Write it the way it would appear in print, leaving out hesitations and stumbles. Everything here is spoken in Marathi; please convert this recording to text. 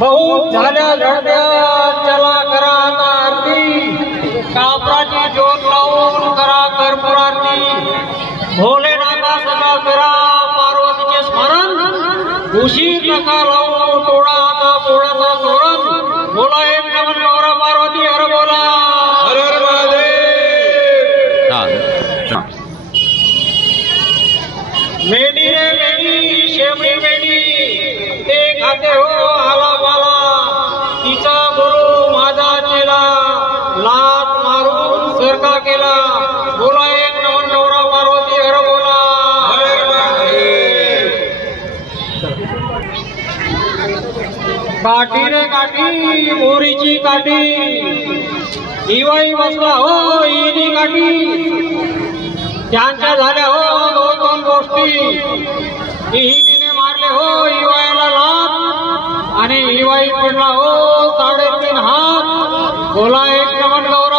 बहुत झाल्या झडत्या चला करा आता आरती कापराची ज्योत लावून करा कर्पूरारती भोलेनाथा सदा करा पार्वतीचे स्मरण उशीर नका लावू तोडा आता पोळ्याचा तोरण बोला एक नमन गौरा पार्वती हर बोला हर हर महादेव मेनी रे मेनी शेवडी मेनी ते खाते हो आला बाला तिचा गुरु माझा चेला लात मारून सरका केला बोला एक नमन गौरा पार्वती हर बोला काठी रे काठी मोरीची काठी इवाई बसला हो इनी काठी त्यांच्या झाल्या हो दोन गोष्टी इहिनीने मारले हो इवाईला लात आणि इवाई पडला हो 3.5 हात बोला एक नमन गौरा